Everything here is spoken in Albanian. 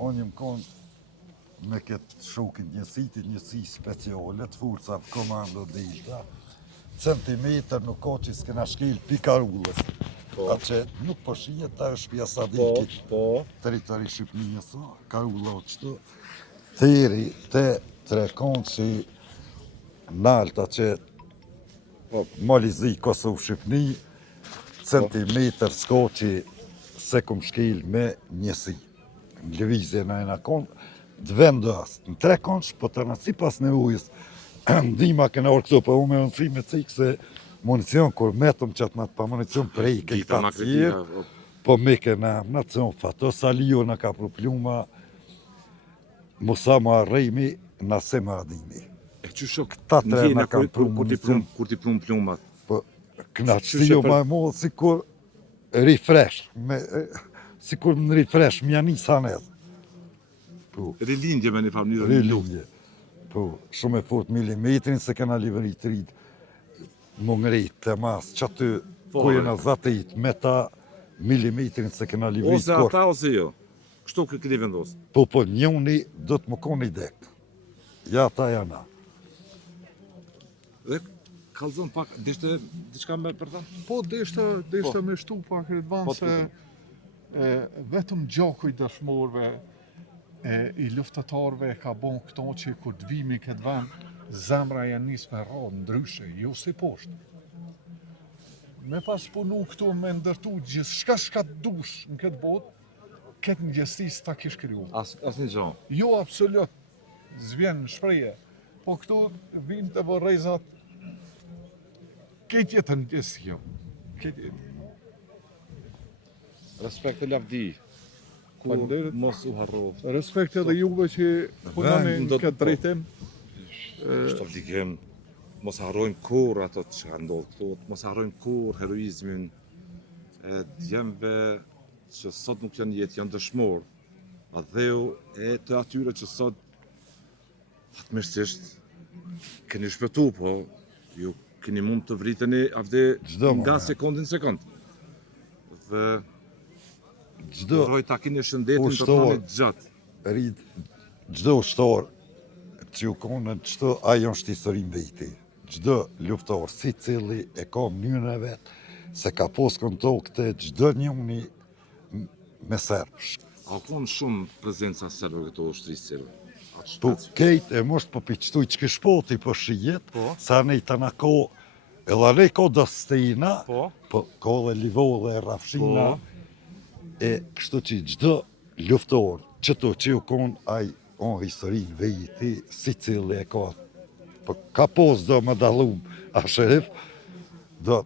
Unë jam konë me këtë shokit njësi speciale të forcave komando Delta, centimetër nuk ka që s'kena shkel pikarullës. Atë që nuk po shijet, ta është pjesa dekit, teritori Shqipnijës, karulla o qëto. Theri te trekon që nalta që Malizi, Kosovë, Shqipni, centimetër s'ka që se kum shkel me njësi. Në lëvizje në ena konë, të vendas, në tre konç, po të në si pas nevojës, ndima këna orë këto, po ume në frime cikë se municion, kur metëm që atë natë pa municion prej, këta tjerë, po me këna nacion fato, salio në ka pru pluma, musa ma rejmi, nëse ma adimi. E që shok, Këta tre në kam pru municion. Kur ti pru plumat? Po, knaqësio ma modë, si kur refresh, si kur në refresh, mja një sanet. Rilindje me një farë një Rilindje. Po, shumë e fort milimetrin se kena liverit rrit më ngrit të mas, që aty ku jena zatit me ta milimetrin se kena liverit kor. Ose ata ose jo? Kështu këti vendos? Po, njëni do të më koni dekt. Ja ta jana. Dhe kalzon pak, dishte diçka me për ta? Po, dishte me shtu pak rritvan se vetëm gjakuj dëshmorve i luftetarve ka bon këto që kur të vimi këtë vend, zemra janë njës me radhë ndryshe, jo si poshtë. Me pas punu këtu me ndërtu gjithë shka dush në këtë botë, këtë njëstis ta kish kriju. As një gjo? Jo, absolut, zvjen shpreje. Po këtu vinë të vërrejzat, këtë jetë njëstis jo. Respekt e lavdi. Kur mos u harrov. Respekt edhe juve që punoni në këtë drejtim. Shto vdikim, mos harrojmë kur ato që ka ndodhë këtu, mos harrojmë kur heroizmin e djemve që sot nuk janë jetë, janë dëshmor, a dheu e të atyre që sot fatmirësisht keni shpëtu, po ju keni mund të vriteni avde nga sekundin sekund. Dhe Roj ta kini shëndetin të planit gjatë. Gjdo ushtar që ju konë në qëto, ajo është historin veti. Gjdo luftar, si cili e ka mënyrën e vetë, se ka posë kënë të gjdo njëni me serbë. A konë shumë prezenca serbë këto ushtrisë serbë? Po, kejt e mështë po piqtuj që këshpoti po shijet, sa ne i të në ko, edhe ne ko Dostina, po ko dhe Livo dhe Rafshina, e kështu që gjdo luftor, qëto që ju konë, aj onë historinë vejti, si cili e ka, po ka posë do më dalum a shërif, do